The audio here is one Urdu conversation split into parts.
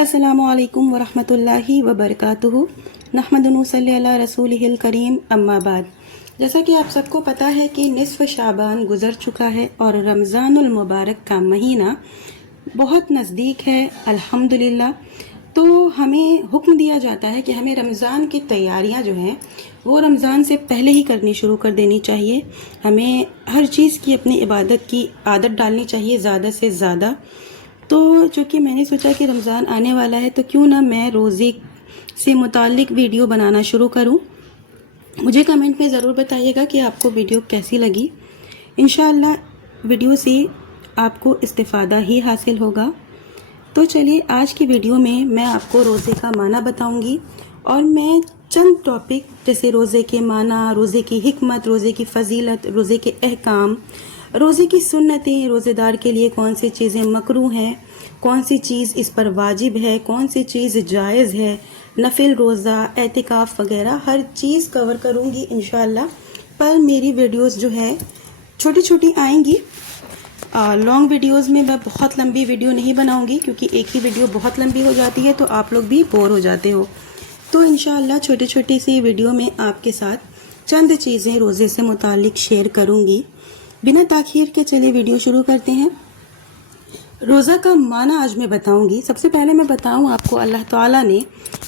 السلام علیکم ورحمۃ اللہ وبرکاتہ۔ نحمدہ نصلی علی رسولہ الکریم، اما بعد۔ جیسا کہ آپ سب کو پتہ ہے کہ نصف شعبان گزر چکا ہے اور رمضان المبارک کا مہینہ بہت نزدیک ہے الحمدللہ۔ تو ہمیں حکم دیا جاتا ہے کہ ہمیں رمضان کی تیاریاں جو ہیں وہ رمضان سے پہلے ہی کرنی شروع کر دینی چاہیے۔ ہمیں ہر چیز کی اپنی عبادت کی عادت ڈالنی چاہیے زیادہ سے زیادہ۔ تو چونکہ میں نے سوچا کہ رمضان آنے والا ہے تو کیوں نہ میں روزے سے متعلق ویڈیو بنانا شروع کروں۔ مجھے کمنٹ میں ضرور بتائیے گا کہ آپ کو ویڈیو کیسی لگی۔ انشاءاللہ ویڈیو سے آپ کو استفادہ ہی حاصل ہوگا۔ تو چلیے آج کی ویڈیو میں آپ کو روزے کا معنی بتاؤں گی اور میں چند ٹاپک جیسے روزے کے معنی، روزے کی حکمت، روزے کی فضیلت، روزے کے احکام، روزے کی سنتیں، روزے دار کے لیے کون سی چیزیں مکروہ ہیں، کون سی چیز اس پر واجب ہے، کون سی چیز جائز ہے، نفل روزہ، اعتکاف وغیرہ ہر چیز کور کروں گی انشاءاللہ۔ پر میری ویڈیوز جو ہے چھوٹی چھوٹی آئیں گی، لانگ ویڈیوز میں بہت لمبی ویڈیو نہیں بناؤں گی کیونکہ ایک ہی ویڈیو بہت لمبی ہو جاتی ہے تو آپ لوگ بھی بور ہو جاتے ہو۔ تو انشاءاللہ چھوٹی چھوٹی سی ویڈیو میں آپ کے ساتھ چند چیزیں روزے سے متعلق شیئر کروں گی۔ بنا تاخیر کے چلے ویڈیو شروع کرتے ہیں۔ روزہ کا معنی آج میں بتاؤں گی۔ سب سے پہلے میں بتاؤں آپ کو، اللہ تعالیٰ نے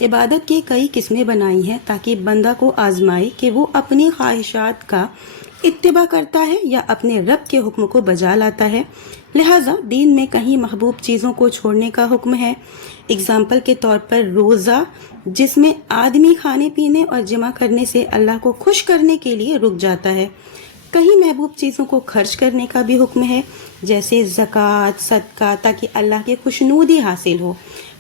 عبادت کی کئی قسمیں بنائی ہیں تاکہ بندہ کو آزمائے کہ وہ اپنی خواہشات کا اتباع کرتا ہے یا اپنے رب کے حکم کو بجا لاتا ہے۔ لہٰذا دین میں کہیں محبوب چیزوں کو چھوڑنے کا حکم ہے۔ اگزامپل کے طور پر روزہ جس میں آدمی کھانے پینے اور جمع کرنے سے اللہ کو خوش کرنے کے لیے رک جاتا ہے۔ کہیں محبوب چیزوں کو خرچ کرنے کا بھی حکم ہے جیسے زکوٰۃ، صدقہ، تاکہ اللہ کی خوشنودی حاصل ہو۔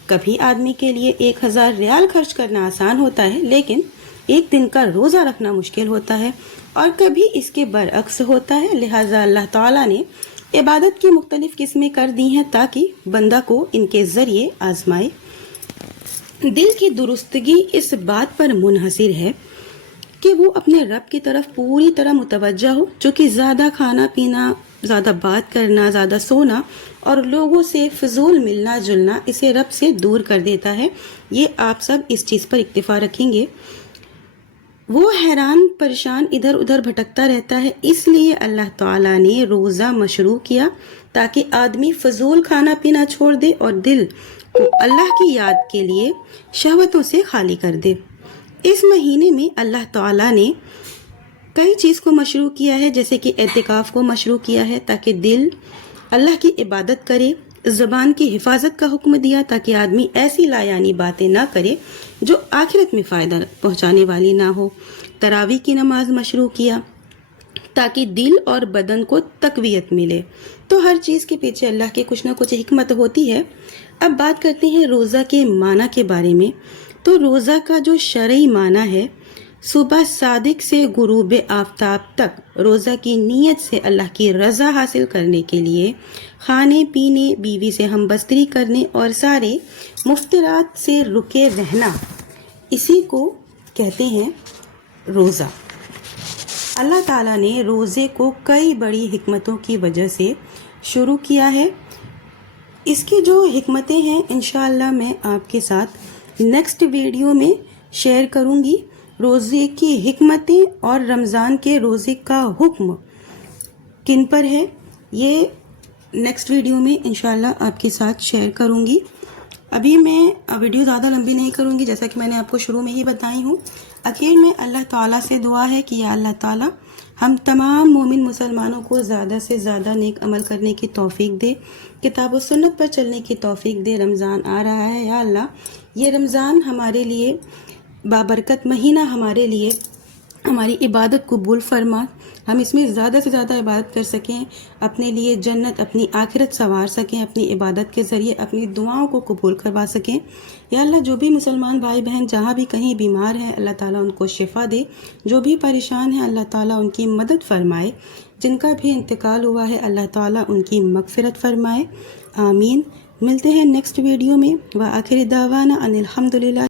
کبھی آدمی کے لیے 1000 ریال خرچ کرنا آسان ہوتا ہے لیکن ایک دن کا روزہ رکھنا مشکل ہوتا ہے، اور کبھی اس کے برعکس ہوتا ہے۔ لہٰذا اللہ تعالیٰ نے عبادت کی مختلف قسمیں کر دی ہیں تاکہ بندہ کو ان کے ذریعے آزمائے۔ دل کی درستگی اس بات پر منحصر ہے کہ وہ اپنے رب کی طرف پوری طرح متوجہ ہو، جو کہ زیادہ کھانا پینا، زیادہ بات کرنا، زیادہ سونا اور لوگوں سے فضول ملنا جلنا اسے رب سے دور کر دیتا ہے۔ یہ آپ سب اس چیز پر اکتفا رکھیں گے۔ وہ حیران پریشان ادھر ادھر بھٹکتا رہتا ہے، اس لیے اللہ تعالیٰ نے روزہ مشروع کیا تاکہ آدمی فضول کھانا پینا چھوڑ دے اور دل کو اللہ کی یاد کے لیے شہوتوں سے خالی کر دے۔ اس مہینے میں اللہ تعالیٰ نے کئی چیز کو مشروع کیا ہے، جیسے کہ اعتکاف کو مشروع کیا ہے تاکہ دل اللہ کی عبادت کرے۔ زبان کی حفاظت کا حکم دیا تاکہ آدمی ایسی لایانی باتیں نہ کرے جو آخرت میں فائدہ پہنچانے والی نہ ہو۔ تراویح کی نماز مشروع کیا تاکہ دل اور بدن کو تقویت ملے۔ تو ہر چیز کے پیچھے اللہ کے کچھ نہ کچھ حکمت ہوتی ہے۔ اب بات کرتے ہیں روزہ کے معنی کے بارے میں۔ تو روزہ کا جو شرعی معنی ہے، صبح صادق سے غروب آفتاب تک روزہ کی نیت سے اللہ کی رضا حاصل کرنے کے لیے کھانے پینے، بیوی سے ہم بستری کرنے اور سارے مفترات سے رکے رہنا، اسی کو کہتے ہیں روزہ۔ اللہ تعالیٰ نے روزے کو کئی بڑی حکمتوں کی وجہ سے شروع کیا ہے۔ اس کی جو حکمتیں ہیں انشاءاللہ میں آپ کے ساتھ نیکسٹ ویڈیو میں شیئر کروں گی۔ روزے کی حکمتیں اور رمضان کے روزے کا حکم کن پر ہے، یہ نیکسٹ ویڈیو میں انشاءاللہ آپ کے ساتھ شیئر کروں گی۔ ابھی میں ویڈیو زیادہ لمبی نہیں کروں گی، جیسا کہ میں نے آپ کو شروع میں ہی بتائی ہوں۔ آخر میں اللہ تعالیٰ سے دعا ہے کہ یا اللہ تعالیٰ ہم تمام مومن مسلمانوں کو زیادہ سے زیادہ نیک عمل کرنے کی توفیق دے، کتاب و سنت پر چلنے کی توفیق دے۔ رمضان آ رہا ہے، یا اللہ یہ رمضان ہمارے لیے بابرکت مہینہ، ہمارے لیے ہماری عبادت قبول فرما، ہم اس میں زیادہ سے زیادہ عبادت کر سکیں، اپنے لیے جنت، اپنی آخرت سنوار سکیں، اپنی عبادت کے ذریعے اپنی دعاؤں کو قبول کروا سکیں۔ یا اللہ جو بھی مسلمان بھائی بہن جہاں بھی کہیں بیمار ہیں، اللہ تعالیٰ ان کو شفا دے، جو بھی پریشان ہیں اللہ تعالیٰ ان کی مدد فرمائے، جن کا بھی انتقال ہوا ہے اللہ تعالیٰ ان کی مغفرت فرمائے، آمین۔ ملتے ہیں نیکسٹ ویڈیو میں، وآخر دعوانا ان الحمدللہ۔